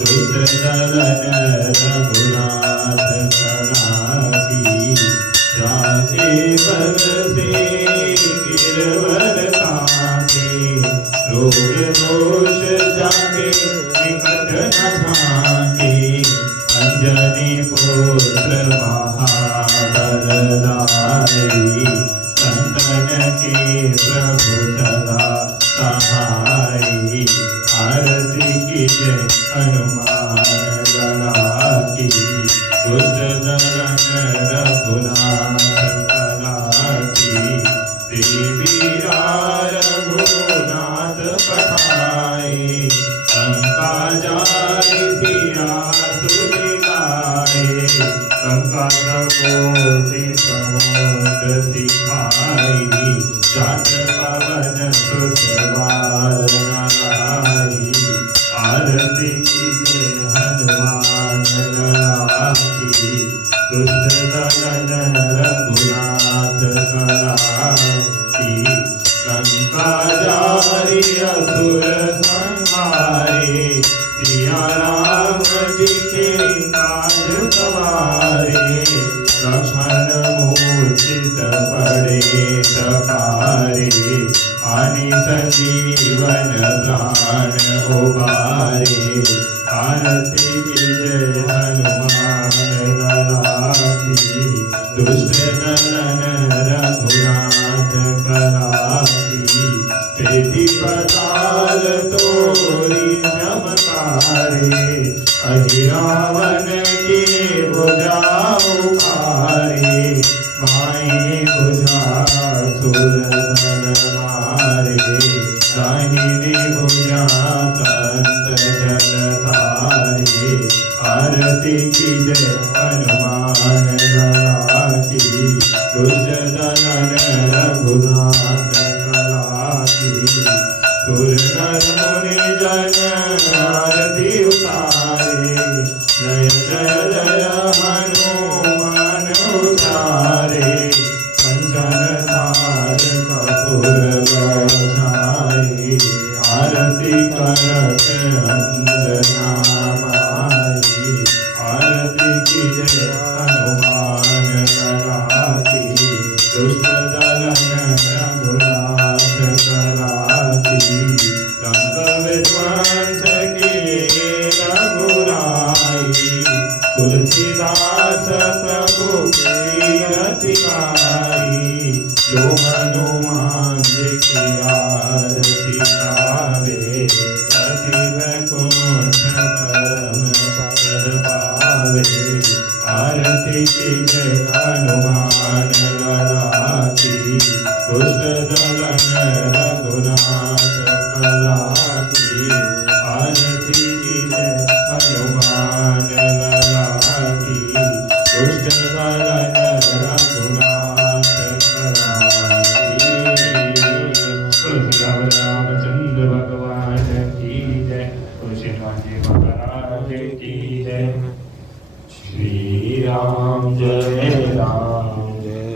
दुष्ट दलन रघुनाथ कला की राहे बरसे गिरवर कांटे रोग दोष जाके निकट न झांके अंजनी पुत्र महाबलदाई संतन के प्रभु सदा सहाई आरती की जय हनुमान गणा की दुष्ट दलन रघुनाथ कला की देवी रघुनाथ पठाए लंका जाय सिया सुदिलाए लंका कोटि समुद्र सिखाई जात पवन सुत बार नलाई आरती की जय हनुमान गणा की दुष्ट दलन रघुनाथ कला की लंका जारी असुर संहारे सिया राम जी के काज सवारे लक्ष्मण मूर्छित पड़े सकारे आनि संजीवन प्राण उबारे आरती की जय हनुमान लला की दुष्ट दलन रघुनाथ कला की पेटी पताल तोरी चमकारे अहि रावण के भुजा उखारे बाई भुजा सुरदल मारे दाहिनी भुजा कंस जल तारे आरती की जय हनुमान लला की दुष्ट दलन रघुनाथ कला की सुर नर मुनि जन आरती उतारे जय जय जय हनुमान उचारे कंचन तार कपूर गौछाई आरती करत अंजना माई आरती की जय हनुमान लला की दुष्ट दलन रघुनाथ कला की लंक विध्वंस की रघुराई तुलसीदास प्रभु की रति गाई जो हनुमान जी की आरती गावे अति वैकुंठ परम पद पावे आरती की जय हनुमान लला की दुष्ट दलन रघुनाथ कला की आरती की जय हनुमान लला की दुष्ट दलन रघुनाथ कला की रामचंद्र भगवान की जय तुलसी महाराज की जय श्री राम जय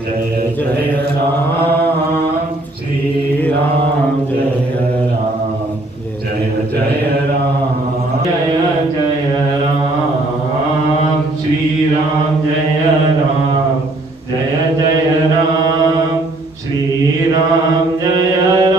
जय जय राम श्री राम जय राम जय जय राम जय जय राम श्री राम जय राम